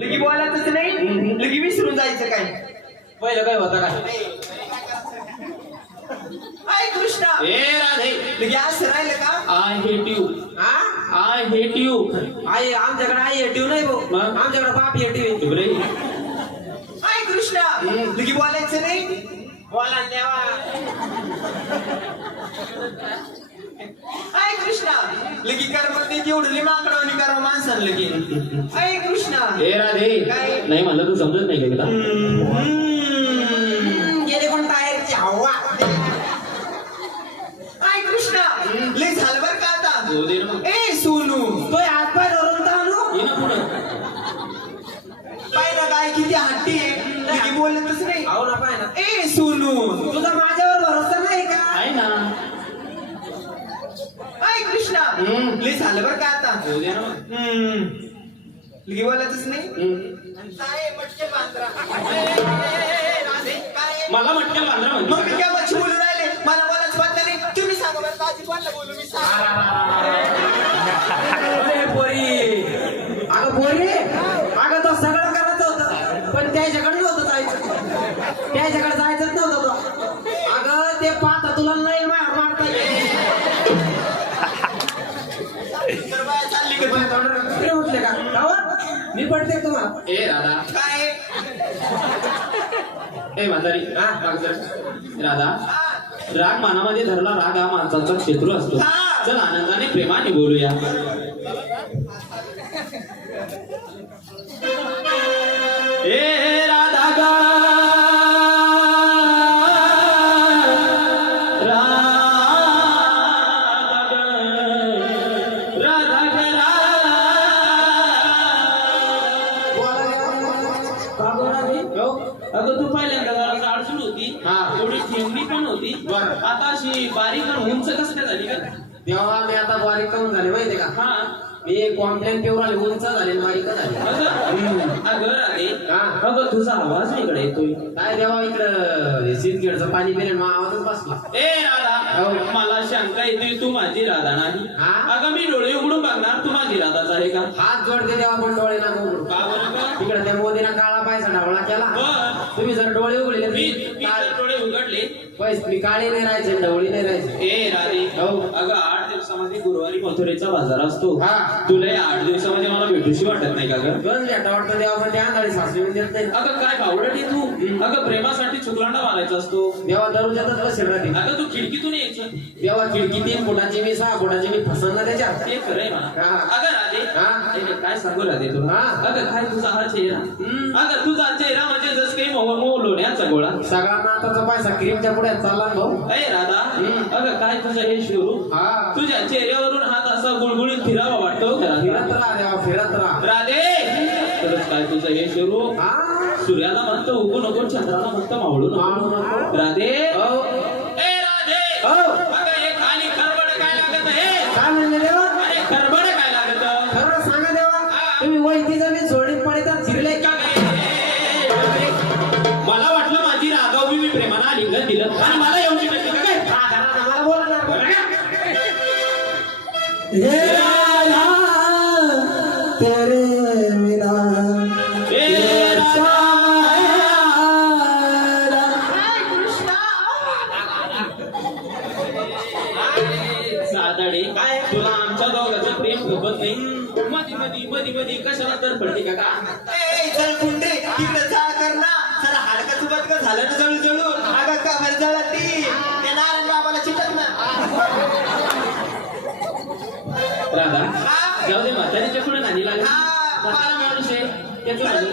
लगी बोलायचंच नाही लगी विसरून जायचं काय? पहिलं काय होतं काय हाय कृष्णा. ए राधे. लगी असं राहिलं का? आय हेट यू हा आय हेट यू आई आमच्याकडे आई हेटिव नाही भाऊ. मग? आमच्याकडे बाप हेटिव रे हाय कृष्णा. लगी बोलायचं नाही? बोला देवा. हाय कृष्णा. लगी कर्म ते तेवढं माकडवणी करा माणसानं लगी. हाय कृष्णा. ए राधे काय? नाही म्हणलं तू समजत नाही हम्म. गेले कोण टायरची हवा. हाय कृष्णा. लय झालं बरं का आता हो दे ना मग. ए सोनू तो हात पाय धरून तर आणू ये ना पुढं पाहिलं काय किती हट्टी आहे लगी बोलतच नाही हो ना पाय ना ए सोनू तुझा माझ्यावर भरोसा नाही का आहे ना हाय कृष्णा हम्म. लय झालं बरं का आता? दे ना. मग. हम्म. लगी बोलायचंच नाही? हम्म. काय मटके काय मला म्हटलं मग मी काय मच्छी बोलून राहिले? मला बोलायचं वाटलं नाही. तुम्ही सांगा बरं ताजी कोणाला बोलू मी सांगा. अरे पोरी. अगं पोरी अगं तो सगळं करायचं होतं पण त्याच्याकडे नव्हतं जायचं त्याच्याकडे जायचंच नव्हतं तो अगं ते पाहता तुला नाही मार मारता येईल. तर बाया चालली का माझ्या तू? तोंडाला कुत्रे उठले का गावात? मी पडते तुम्हाला ए राधा काय ए म्हातारी हा? राग जरा. राधा राग मानामध्ये धरला राग हा माणसाचा शत्रू असतो हा. चल आनंदाने प्रेमाने बोलूया ए अगं तू पहिल्यांदा जरा अडचण होती. हा. थोडी ठेवणी पण होती. बरं. आता अशी बारीक आणि उंच कसं काय झाली का तेव्हा मी आता बारीक काऊन झाले माहितीये का? हा. मी कॉम्प्लेन पेवर आले उंच झाले बारीक झाले. अगं अगं राधे. हा. अगं तुझा आवाज इकडे येतोय. काय देवा इकडं सिंदखेडचं पाणी पिले मग आवाजच बसला. ए राधा. हो. मला शंका येते तू माझी राधा नाही. हा? अगं मी डोळे उघडून बघणार तू माझी राधाच आहे का? हात जोडते देवा पण डोळे ना का बरं का? तिकडे त्या मोदीनं काळा पायसा ढवळा केला. बरं. तुम्ही जर डोळे उघडले मी जर डोळे उघडले पैस मी काळी नाही राहायचे ढवळी नाही राहायचे ए हो. अगं दिवसामध्ये गुरुवारी मथुरेचा बाजार असतो. हा. तुला या आठ दिवसामध्ये मला भेटूशी वाटत नाही का गं? वाटतं देवा पण त्या अंधारी सासू देत नाही. अगं काय बावडट तू? अगं प्रेमासाठी चुकलांडा मारायचा असतो. देवा बसेल राहते अगं तू खिडकीतून यायचं. देवा खिडकी तीन फुटाची मी सहा फुटाची मी फसन ना त्याच्यात. ते खरंय हा. अगं राधे. हा. काय सांगू राधे तुला? हा. अगं काय तुझा हा चेहरा? हम्म. अगं तुझा चेहरा म्हणजे जस काही मोह मोह लोण्याचा गोळा. सगळा नाताचा पैसा क्रीमच्या पुढ्यात चालला ना भाऊ. अय राधा. हम्म. अगं काय तुझं हे शिरू? हा. तुझ्या चेहऱ्यावरून हात असा गुळगुळीत फिरावा वाटतो. फिरत? राहा देवा फिरत राहा राधे! खरंच काय तुझं हे शिरू? हा? सूर्याला म्हणतं उगू नको चंद्राला म्हणतं मावळू मावळू नको. नको. राधे! हो. ए राधे! हो. अगं हे खाली खरबड काय लागत हे काय म्हणले देवा? अरे खरबड काय लागत? खरं सांगा देवा. तुम्ही वैती जमीन सोडीत मधी मधी मधी कशाला तर पडते का? का ए चल कुंडे तिकडे जा कर ना. जरा हाडकाचं बदक झालं ना जळू जळू अगं का बरं जळत ती त्या नारायण बाबाला चिटक ना राधा. जाऊ दे म्हातारीच्या पुढे नाही हा. म्हातारा माणूस आहे. त्याचं नाही.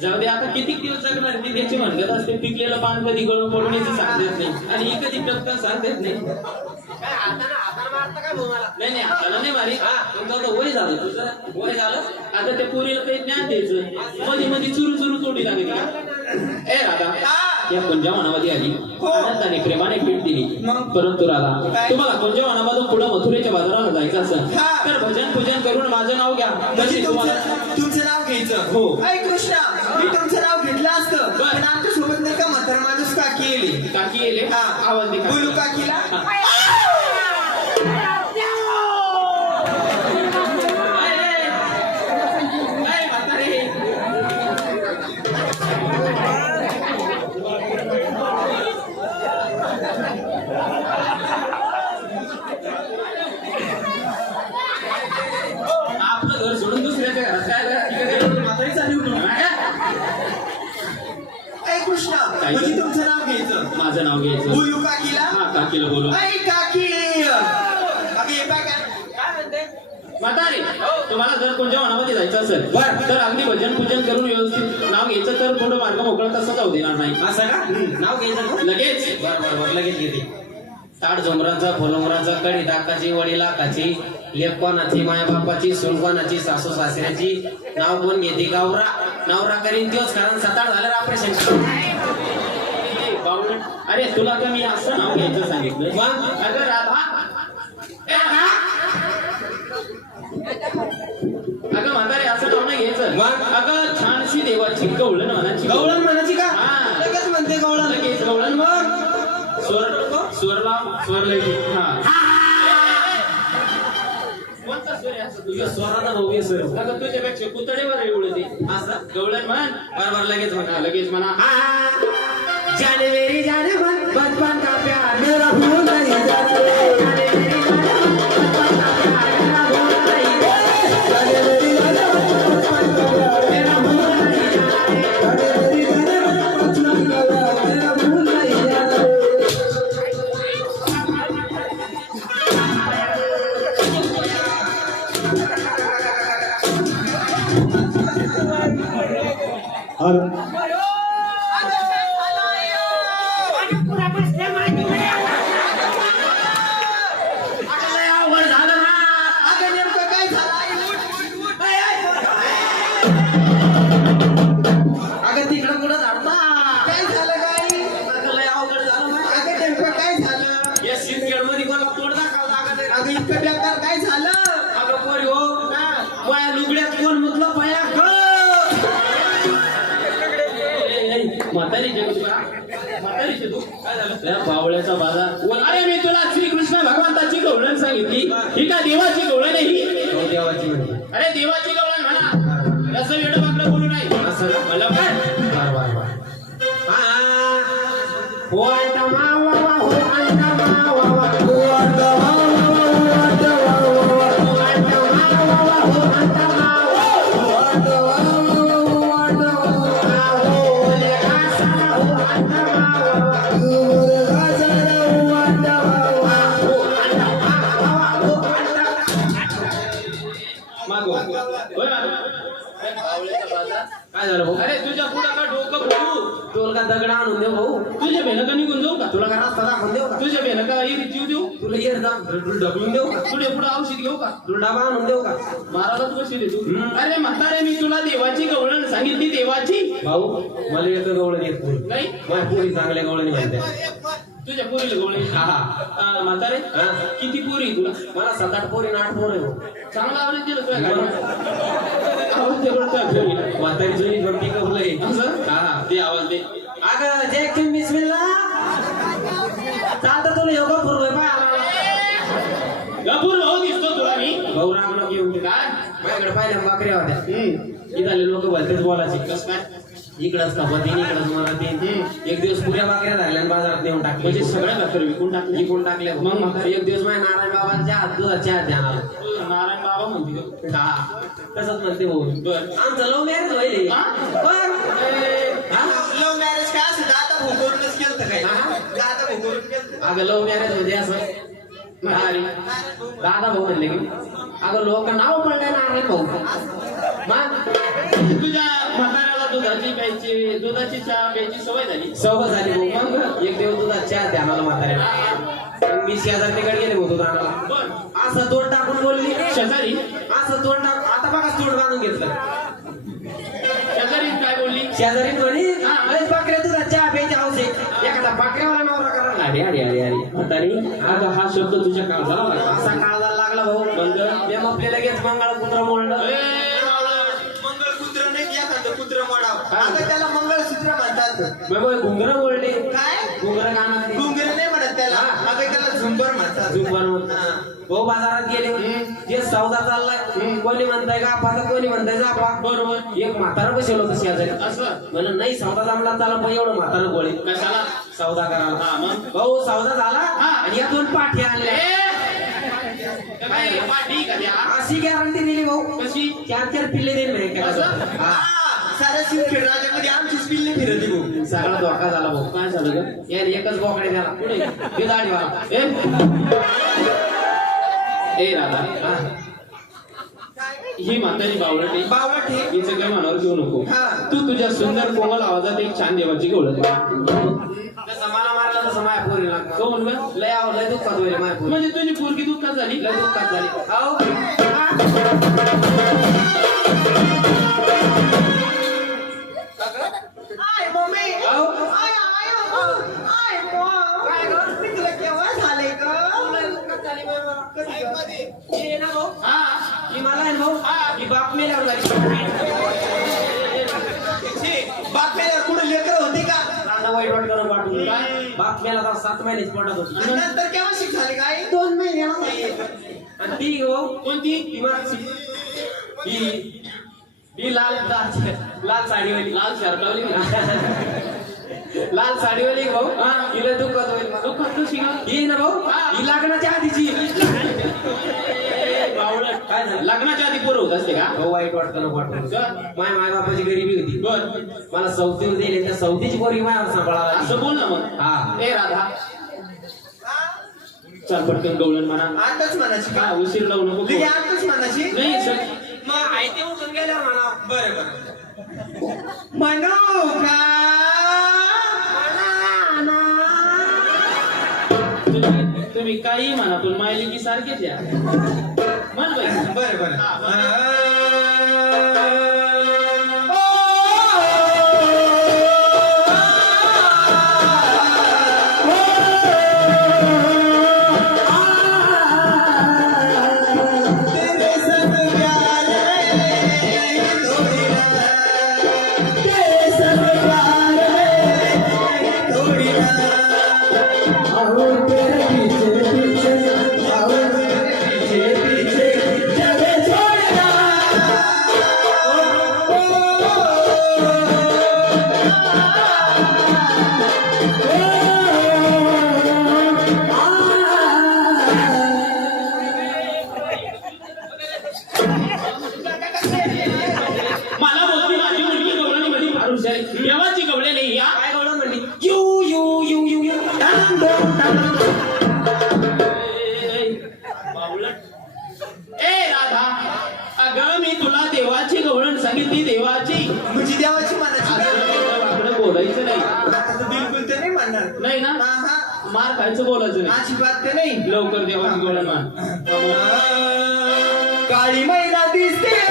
जाऊ दे आता किती दिवस जगणार? ती त्याची म्हणत असते पिकलेलं पान कधी गळून पडून याची सांगत नाही. आणि ही कधी टपकन सांगत नाही. नाही हाताला नाही मारी पण तो आता वय झालं तुझं वय झालं आता त्या पोरीला काही ज्ञान द्यायचं मध्ये मध्ये चुरू चुरू तोडी लागली ए राधा हा. या कुंजवनामध्ये आली हो. आनंदाने प्रेमाने भेट दिली? परंतु राधा? तुम्हाला कुंजवनामधून पुढे मथुरेच्या बाजाराला जायचं असेल हा. तर भजन पूजन करून माझं नाव घ्या म्हणजे म्हणजे तुम्हाला तुमचं तुमचं नाव घ्यायचं हो. ऐ कृष्णा मी तुमचं नाव घेतलं असतं. पण आमच्यासोबत नाही का म्हातारा माणूस काकी येली काकी येले हा. आवाज. बोलू काकीला हा. ए, ए, काय झालं? तिकडे गेलो तर म्हातारीच आली उठून. ऐ कृष्णा काय? म्हणजे तुमचं नाव घ्यायचं माझं नाव घ्यायचं बोलू काकीला हा काकीला बोलू. म्हातारे तुम्हाला जर कोणत्या वनामध्ये जायचं असेल बर. तर अगदी भजन पूजन करून व्यवस्थित नाव घ्यायचं तर थोडं मार्ग मोकळा तसं जाऊ देणार नाही. असं का? नाव घ्यायचं लगेच. बर बर बर लगेच घेते. ताड झुमराचा फुलुमराचा कडी दाकाची वडील काची लेख कोणाची माया बापाची सून कोणाची सासू सासऱ्याची नाव कोण घेते? गावरा. नवरा करीन त्योच कारण सताड झाल्यावर ऑपरेशन. अरे तुला तर मी असं नाव घ्यायचं सांगितलं. मग? अगं राधा! अगं म्हातारे असं नाव नाही घ्यायचं. मग? अगं छानशी देवाची गवळण गवळण. का? हा. लगेच म्हणते गवळण. लगेच गवळण. मग? स्वर स्वरला स्वर हा. कोणता स्वर आहे असं तुझं? स्वराचा भव्य स्वर. अगं तुझ्यापेक्षा पुतळेवर एवढं असं? गवळण म्हण. बरोबर लगेच म्हणा हा, लगेच म्हणा जाने जाने मन बचपन का प्यार मेरा भूल नहीं जाना। रे त्या बावळ्याचा बाजार. बोल, अरे मी तुला श्रीकृष्ण भगवंताची गवळण सांगितली. ही का देवाची गवळण आहे ही? हो देवाची अरे देवाची गवळण म्हणा. असं वेळ बाकडं बोलू नाही. काय झालं भाऊ. अरे तुझ्या पुढं का डोकं फुटू टोल का दगड आणून देऊ भाऊ? तुझ्या बेनं का निघून जाऊ का? तुला का रस्ता दाखवून देऊ का? तुझ्या बेनं का इरी जीव देऊ? तुला येर तुला ढकलून देऊ का? पुढे पुढे औषध घेऊ का? तुला डबा आणून देऊ का? महाराजात बसले तू. अरे म्हातारे मी तुला देवाची गवळण सांगितली देवाची. भाऊ मला येतं गवळण येत नाही. नाही माझ्या पोरी चांगल्या गवळणी म्हणते तुझ्या पोरीला हा आ, म्हातारे हा. किती पोरी आहे तुला? मला सात आठ पोरी आठ पोर आहे. चांगला आवाज दिला आवाज त्या पोरीला. म्हातारी जुनी पण पिकअप लय असं हा ते आवाज दे. अगं बिस्मिल्ला. चालतं तुला योगा पूर्व पाय आला गपूर भाऊ दिसतो तुला मी. भाऊ राम नको येऊन दे काय? माझ्याकडे पाहिल्या बकऱ्या होत्या. हम्म. इथले लोक बोलतेच बोलायचे. कसं काय इकडंच कपतीन इकडंच मराठी एक दिवस पुऱ्या झाल्या आणि बाजारात नेऊन टाकले. म्हणजे सगळ्या भाकर विकून टाकले विकून टाकल्या. मग एक दिवस माझ्या नारायण बाबांच्या हात दुधाच्या हात ध्यानाला नारायण बाबा म्हणते तो. हा तसंच म्हणते भाऊ. आमचं लव्ह मॅरेज होईल हा? लव्ह मॅरेज काय असं? दादा भोकरूनच केलं काय? दादा केलं अगं लव्ह मॅरेजमध्ये असं. दादा भाऊ म्हणले की. अगं लोक नाव पडलंय नारायण भाऊ. तुझ्या दुधाची प्यायची दुधाची चहा प्यायची सवय झाली. सवय झाली मग एक दिवस दुधात चहा ध्यानाला म्हातारे मी शेजार तिकडे गेले होतो दानाला बर. असं तोंड टाकून बोलली? शेजारी? असं तोंड टाक आता बघा तोंड बांधून घेतलं. शेजारी काय बोलली? शेजारी म्हणे. अरे बकऱ्या तुझा चहा प्यायची हौस आहे. एखादा बकऱ्यावाला नवरा करा अरे अरे अरे अरे. म्हातारी आता हा शब्द तुझ्या काळजाला लागला असा काळजाला लागला भाऊ. मग आपल्याला लगेच मंगळ कुत्रा मोडलं मोडाव आता त्याला मंगळसूत्र म्हणतात. मग घुंगर मोडले काय? घुंगर कानात घुंगरे नाही म्हणत त्याला. आता त्याला झुंबर म्हणतात. झुंबर म्हणतात. हा. बाजारात गेले जे सौदा चाललाय कोणी म्हणताय का? आता कोणी म्हणताय जापा बरोबर. एक म्हातारा बसवलं होतं शेजारी. असं? म्हणलं नाही सौदा जमला चाला पण एवढं म्हातारा गोळी. कशाला? सौदा हा, करायला? भाऊ सौदा झाला. आणि या दोन पाठी का त्या? अशी गॅरंटी दिली भाऊ. कशी? चार चार पिल्ले देईल म्हणे साऱ्या आमचीच पिल्ली फिरती भाऊ. सगळा धोका झाला भाऊ. काय झालं ग? याने एकच बोकडे द्याला पुढे हे दाढीवाला ए. ए राधा. हा. ही म्हातारी बावळट. बावळट. हिचं काय मनावर घेऊ नको. हा. तू तुझ्या सुंदर कोमल आवाजात एक छान देवाची गवळत जसं मला मारलं तसं माझ्या पोरीला ग? लय आवड लय दुःखात माझ्या पोरी. म्हणजे तुझी पोरगी दुःखात झाली? लय दुःखात झाली. अहो. मम्मी आय आय आय काय ग मी तुला केव्हा झाले ग हे ना भाऊ हा ही मला आहे भाऊ ही बाप मेल्यावर झाली बातम्या कुठे लेकर होती का राणा वाईट वाट करून पाठवून काय? बाप मेला तर सात महिन्याची पडत होती नंतर केव्हा शिक झाली काय दोन महिने आणि ती भाऊ कोणती? ती मागची. ही. ही लाल लाल लाल साडीवाली. लाल शर्टावली लाल साडीवाली भाऊ? हिला दुःखात होईल दुःखात कशी का? ही ना भाऊ ही. लग्नाच्या आधीची. बावळट. काय झालं? लग्नाच्या आधी पोरं होत असते का? भाऊ वाईट वाटतं नको वाटतं. ग? माझ्या माय बापाची गरिबी होती. बर. मला सौतीवर दिली त्या सौतीची पोरगी माझ्यावर सांभाळायला असं बोल ना मग. हा. ए राधा. चल पटकन गवळण म्हणा. आताच म्हणायची का? उशीर लावू नको. आताच म्हणायची नाही सर. मग आई ते उठून गेल्यावर म्हणा. बरं बरं. म्हणू का? तुम्ही तुम्ही काही म्हणा पण मायलिकी सारखेच या. म्हण बाई. बरं बरं. तेरे पीछे पीछे सांगितली देवाची. म्हणजे देवाची वाकडं बोलायचं नाही. आता बिलकुल ते नाही म्हणणार. नाही ना. मार खायचं बोलायचं नाही. अजिबात ते नाही. लवकर देवाची गवळण मान काळी मैना दिसते.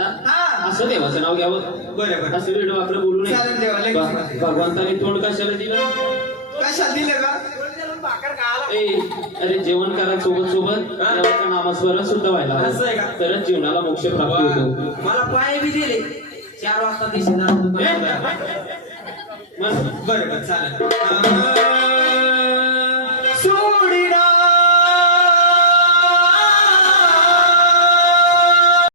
दादा? हा. असं देवाचं नाव घ्यावं. बरं बरं. असं वेळ आपलं बोलू नये. चालेल देवा, लगेच भ- सांगते. भगवंताने तोंड कशाला दिलं? कशाला दिलं का? ए अरे जेवण करा सोबत सोबत. देवाचं नामस्मरण सुद्धा व्हायला असं आहे का? हवं. तरच जीवनाला मोक्ष प्राप्ती होतो. मला पाय बी दिले. चार वाजता मग बरं बरं चालेल.